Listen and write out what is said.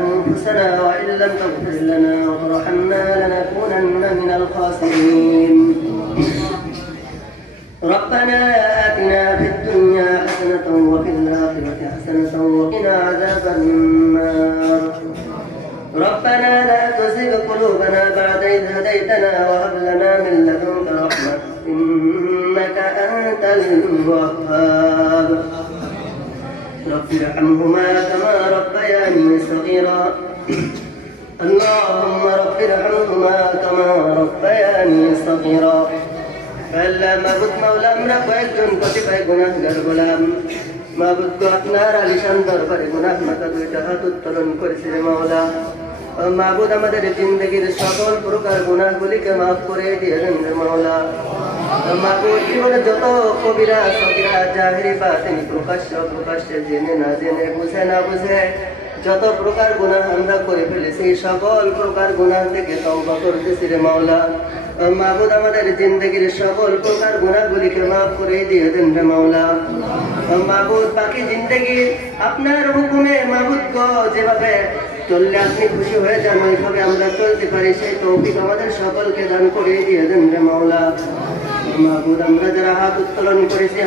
أنفسنا وإن لم تغفر لنا وترحمنا لنكونن من الخاسرين ربنا آتنا في الدنيا حسنة وفي الآخرة حسنة وقنا عذاب النار ربنا لا تزغ قلوبنا بعد إذ هديتنا وهب لنا من لدنك رحمة إنك أنت الوهاب رب ارحمهما كما ربياني صغيرا اللهم رب ارحمهما كما ربياني صغيرا আল্লাহ মাবুদ মাওলা আমরা কয়েকজন কতিপয় গুনাহগার গোলাম মাবুদ গো আপনার আলিশান দরবারে গুনাহ মাথা দুইটা হাত উত্তোলন করেছি রে মাওলা মাবুদ আমাদের জিন্দেগির সকল প্রকার গুনাহগুলিকে মাফ করে দিয়েছেন রে মাওলা মাবুদ জীবনে যত কবিরা সগীরা জাহিরি বাতিনি প্রকাশ্যে জেনে না জেনে বুঝে না বুঝে যত প্রকার গুনাহ আমরা করে ফেলেছি সকল প্রকার গুনাহ থেকে তওবা করতেছি রে মাওলা মাবুদ আমাদের জিন্দেগির সকল প্রকার গুনাহগুলিকে মাফ করে দিয়ে দেন রে মাওলা মাবুদ বাকি জিন্দেগি আপনার হুকুমে মাবুদ গো যেভাবে চললে আপনি খুশি হয়ে যান ওইভাবে আমরা চলতে পারি সেই তৌফিক আমাদের সকলকে দান করে দিয়ে দেন রে মাওলা মাবুদ আমরা যারা হাত উত্তোলন করেছি